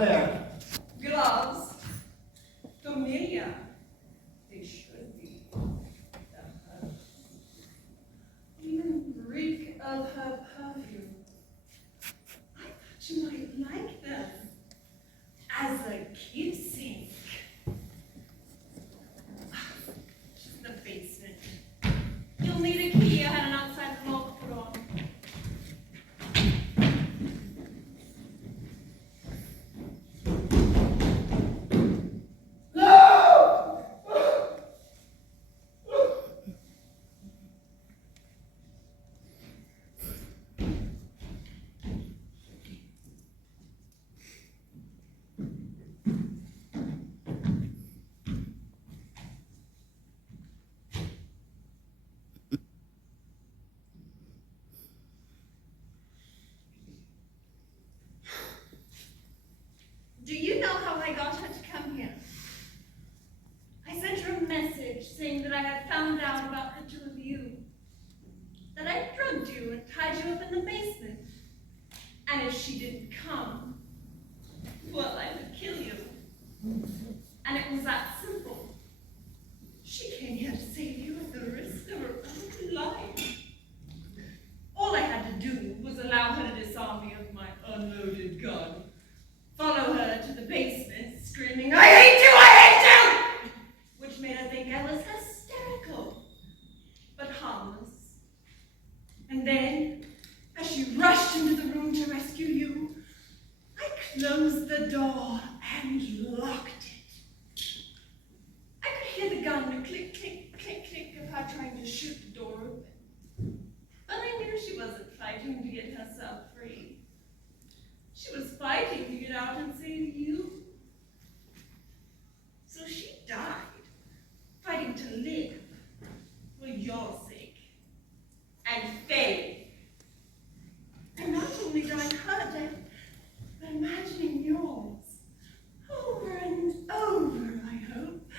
there? Gloves. Familiar. They should be. The herbs. Even reek of her perfume. I thought you might like them. As a keepsake. She's in the basement. You'll need a key. I had an outside lock put on. Do you know how I got her to come here? I sent her a message saying that I had found out about the two of you. That I drugged you and tied you up in the basement. And if she didn't come, well, I would kill you. And it was that simple. She came here to save you at the risk of her own life. All I had to do was allow her to disarm me of my unloaded gun. Follow her to the basement, screaming, "I hate you! I hate you!" Which made her think I was hysterical, but harmless. And then, as she rushed into the room to rescue you, I closed the door and locked it. I could hear the gun click, click, click, click of her trying to shoot the door open. But I knew she wasn't fighting to get herself free. She was fighting to get out and save you. So she died, fighting to live for your sake and Faye. And not only dying her death, but imagining yours over and over, I hope.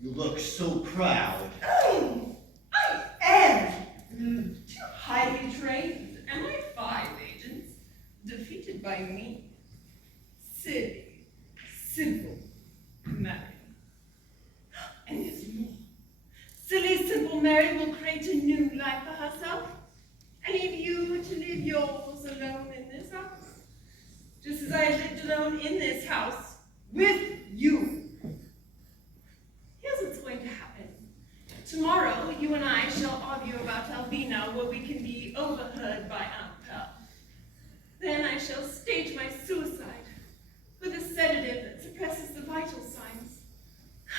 You look so proud. Oh, I am. Too highly trained. Am I 5 agents defeated by me? Silly, simple Mary. And there's more. Silly, simple Mary will create a new life for herself and leave you to live yours alone in this house. Just as I lived alone in this house with you. Here's what's going to happen. Tomorrow, you and I shall argue about Alvina where we can be overheard by Aunt Pearl. Then I shall stage my suicide with a sedative that suppresses the vital signs.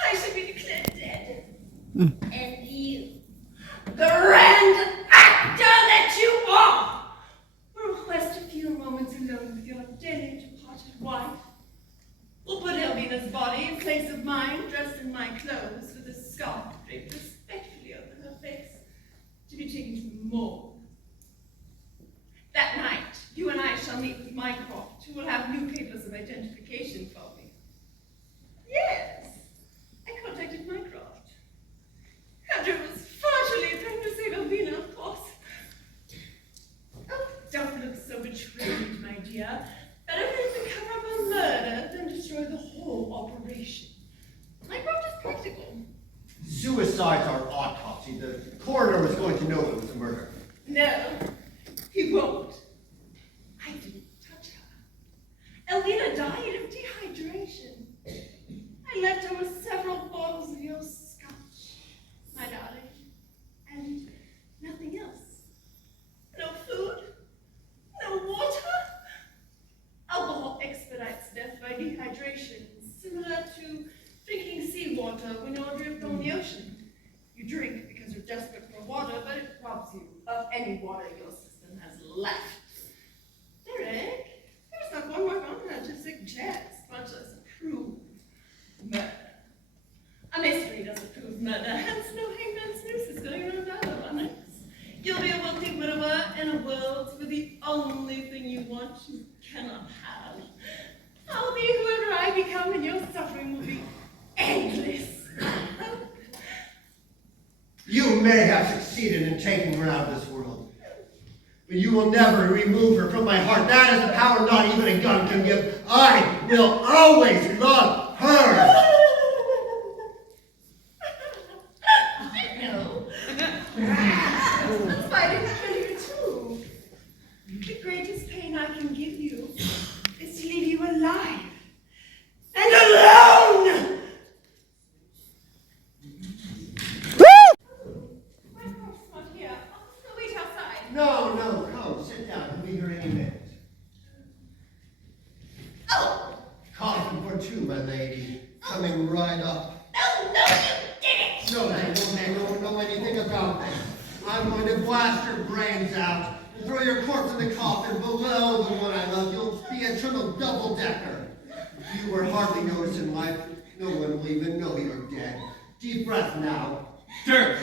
I shall be declared dead. And you, the grand actor that you are, will request a few moments alone with your dearly departed wife. We'll put Alvina's body in place of mine, dressed in my clothes, with a scarf draped respectfully over her face, to be taken to the morgue. That night, you and I shall meet with Mycroft, who will have new papers of identification for me. Yes, I contacted Mycroft. After it was far too late for him to save Alvina, of course. Oh, don't look so betrayed, my dear. Better for him to cover up a murder than destroy the whole operation. Mycroft is practical. Suicides are autopsy. The coroner was going to know it was a murder. No, he won't. I didn't touch her. Alvina died of dehydration. I left her with several bottles of your scotch, my darling, and nothing else. No food, no water. Alcohol expedites death by dehydration, similar to drinking seawater when you're adrift on the ocean. You drink because you're desperate for water, but it robs you of any water your system has left. Derek, there's not one more on to suggest, much less prove murder. A mystery doesn't prove murder, hence no hangman's nooses going around our necks. You'll be a wealthy widower in a world where the only thing you want you cannot have. I'll be whoever I become, and your suffering will be endless. You may have succeeded in taking her out of this world, But you will never remove her from my heart. That is a power not even a gun can give. I will always love her. I know. I'm fighting to kill you too. The greatest pain I can give you is to leave you alive and alone. My horse is not here. I'll wait outside. No, come, sit down. He'll be here any minute. Oh! Coffin for two, my lady. Coming right up. No, you did it! No, man, don't know anything about this. I'm going to blast your brains out and throw your corpse in the coffin below the one I love. You'll be a triple double-decker. You were hardly noticed in life. No one will even know you're dead. Deep breath now. Dirt!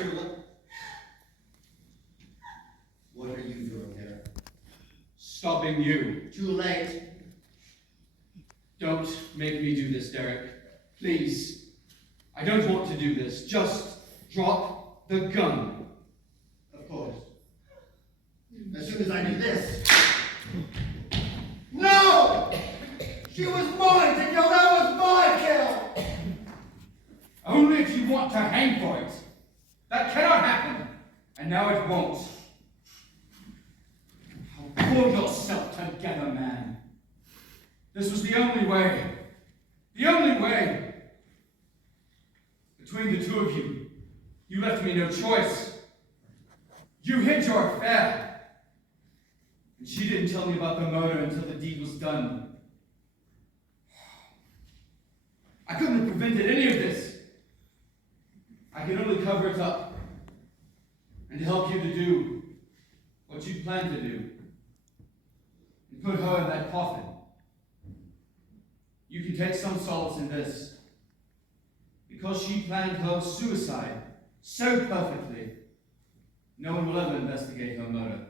What are you doing here? Stopping you. Too late. Don't make me do this, Derek. Please. I don't want to do this. Just drop the gun. Of course. As soon as I do this. No! She was mine to kill. That was my kill. Only if you want to hang for it. That cannot happen. And now it won't. Pull yourself together, man. This was the only way. The only way. Between the two of you, you left me no choice. You hid your affair. And she didn't tell me about the murder until the deed was done. I couldn't have prevented any of this. I could only cover it up and help you to do what you planned to do. And put her in that coffin. You can take some solace in this. Because she planned her suicide so perfectly, no one will ever investigate her murder.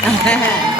Ha ha.